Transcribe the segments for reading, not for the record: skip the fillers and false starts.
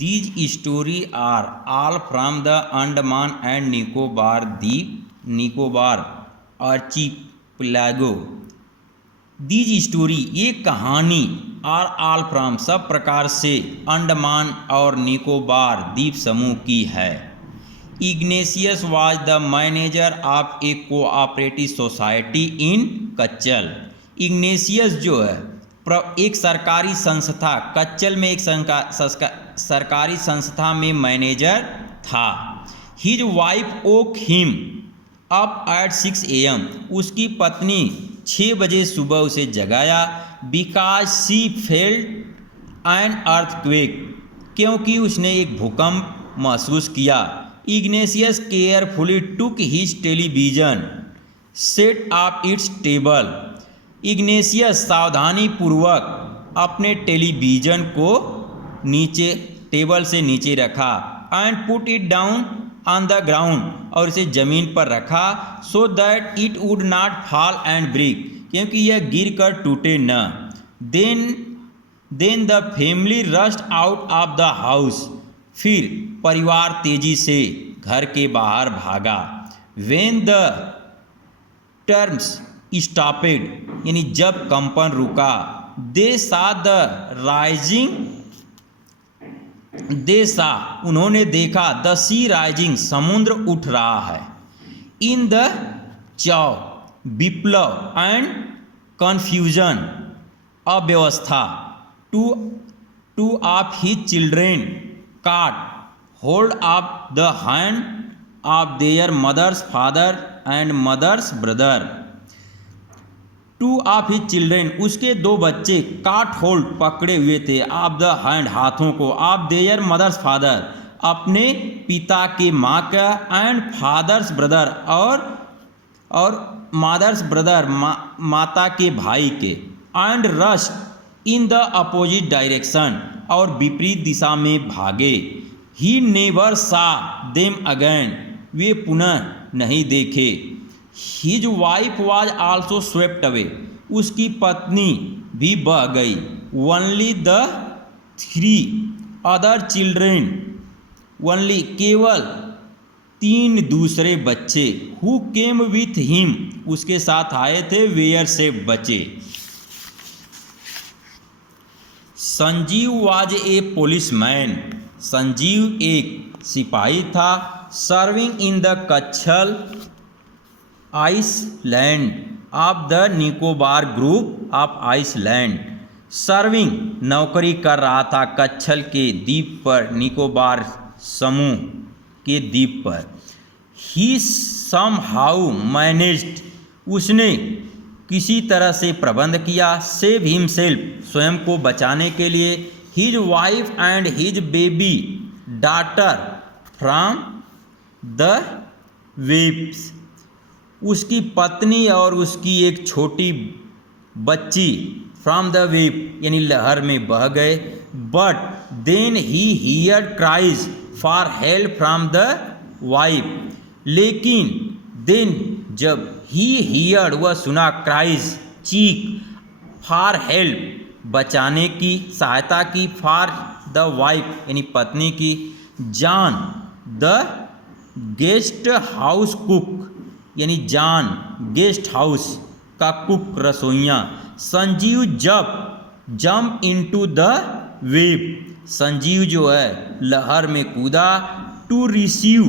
These stories are all from the Andaman and Nicobar Deep, Nicobar Archipelago. These story ये कहानी are all from सब प्रकार से अंडमान और निकोबार द्वीप समूह की है। Ignatius was the manager of a cooperative society in Katchal. Ignatius जो है एक सरकारी संस्था, कच्चल में एक सरकारी संस्था में मैनेजर था। His wife woke him up at 6 AM। उसकी पत्नी 6 बजे सुबह उसे जगाया। Because she felt an earthquake, क्योंकि उसने एक भूकंप महसूस किया। Ignatius carefully took his television set up its table. Ignatius सावधानी पूर्वक अपने टेलीविजन को नीचे टेबल से नीचे रखा। And put it down on the ground, और इसे जमीन पर रखा। So that it would not fall and break, क्योंकि यह गिर कर टूटे न। Then the family rushed out of the house. फिर परिवार तेजी से घर के बाहर भागा। व्हेन द टर्म्स स्टॉपेड, यानी जब कंपन रुका। दे सा उन्होंने देखा द सी राइजिंग, समुद्र उठ रहा है। इन द चाव विप्लव एंड कन्फ्यूजन, अव्यवस्था। Two of his children caught hold of the hand of their mothers father and mothers brother. Two of his children, उसके 2 बच्चे काट होल्ड पकड़े हुए थे। ऑफ द हैंड, हाथों को। ऑफ देयर मदर्स फादर, अपने पिता के माँ का। एंड फादर्स ब्रदर, और मदर्स ब्रदर, माता के भाई के। And rush in the opposite direction, और विपरीत दिशा में भागे। ही नेवर सा देम अगेन, वे पुनः नहीं देखे। His wife was also swept away, उसकी पत्नी भी बह गई। Only the 3 other children, only केवल 3 दूसरे बच्चे। हु केम विथ हिम, उसके साथ आए थे। वेयर से बचे। Sanjeev was a policeman, Sanjeev एक सिपाही था। Serving in the Katchal island of the Nicobar group of island. Serving, नौकरी कर रहा था कच्छल के द्वीप पर, निकोबार समूह के द्वीप पर। ही समहाउ मैनेज्ड, उसने किसी तरह से प्रबंध किया। सेव हिमसेल्फ, स्वयं को बचाने के लिए। His wife and his baby daughter from the waves, उसकी पत्नी और उसकी एक छोटी बच्ची फ्रॉम द वेव, यानी लहर में बह गए। But then he heard cries for help from the wife, लेकिन देन जब ही हियर्ड, वह सुना, क्राइज चीख, फॉर हेल्प बचाने की, सहायता की, फॉर द वाइफ यानी पत्नी की। John the guest house cook, यानी जॉन गेस्ट हाउस का कुक, रसोइया। Sanjeev jump into the wave, Sanjeev जो है लहर में कूदा। टू रिसीव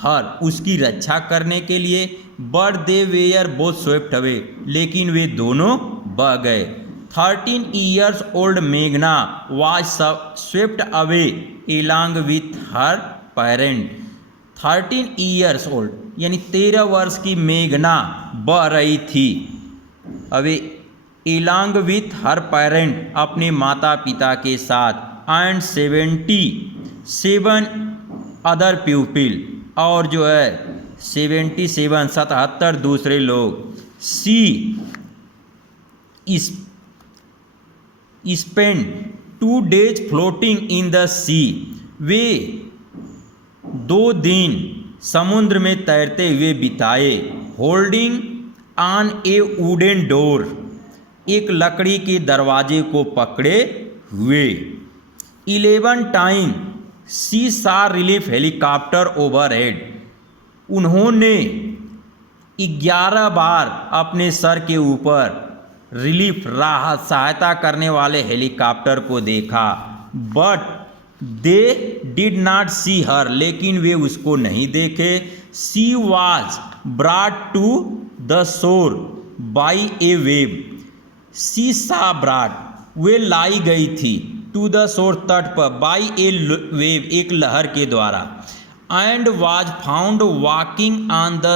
हर, उसकी रक्षा करने के लिए। But they were both swept away, लेकिन वे दोनों बह गए। 13 years old मेघना was swept away along with her parent. 13 years old यानी 13 वर्ष की मेघना बह रही थी। Away along with her parent, अपने माता पिता के साथ। एंड 77 अदर पीपल, और जो है 77 दूसरे लोग। She spend 2 days floating in the sea, वे 2 दिन समुद्र में तैरते हुए बिताए। Holding on a wooden door, एक लकड़ी के दरवाजे को पकड़े हुए। 11 time she saw relief helicopter overhead. उन्होंने 11 बार अपने सर के ऊपर रिलीफ राहत सहायता करने वाले हेलीकॉप्टर को देखा। But they did not see her, लेकिन वे उसको नहीं देखे। She was brought to the shore by a wave. She saw brought, वे लाई गई थी, टू द शोर तट पर, बाई ए वेव एक लहर के द्वारा, and was found walking on the